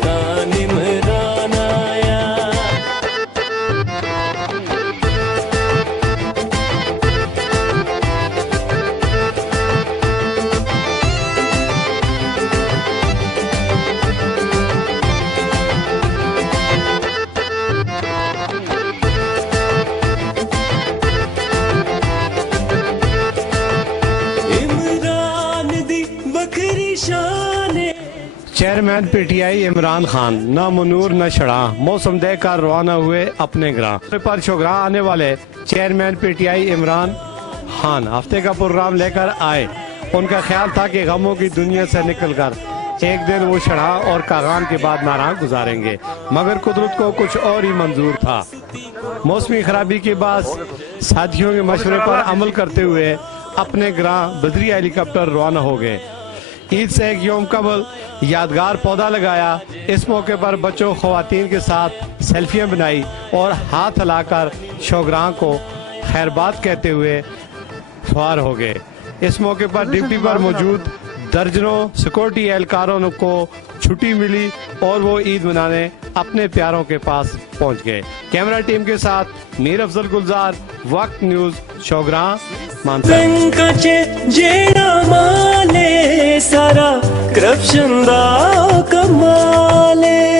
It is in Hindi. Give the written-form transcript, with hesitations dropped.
खान इमरान आया। चेयरमैन पीटीआई इमरान खान न मनूर न छड़ा मौसम देखकर रवाना हुए अपने ग्राम पर शोगरा आने वाले चेयरमैन पीटीआई इमरान खान हफ्ते का प्रोग्राम लेकर आए। उनका ख्याल था कि गमों की दुनिया से निकलकर एक दिन वो छड़ा और कागान के बाद नाराज गुजारेंगे, मगर कुदरत को कुछ और ही मंजूर था। मौसमी खराबी के बाद साथियों के मशवरे पर अमल करते हुए अपने ग्राम बदरिया हेलीकॉप्टर रवाना हो गए। ईद से एक योम कबल यादगार पौधा लगाया। इस मौके पर बच्चों खवातीन के साथ सेल्फियां बनाई और हाथ हिलाकर शोगरां को खैरबाद कहते हुए सवार हो गए। इस मौके पर ड्यूटी पर मौजूद दर्जनों सिक्योरिटी एहलकारों को छुट्टी मिली और वो ईद मनाने अपने प्यारों के पास पहुंच गए। कैमरा टीम के साथ मीर अफजल गुलजार, वक्त न्यूज, शोगरां मानसा। सारा करप्शन दा कमाले।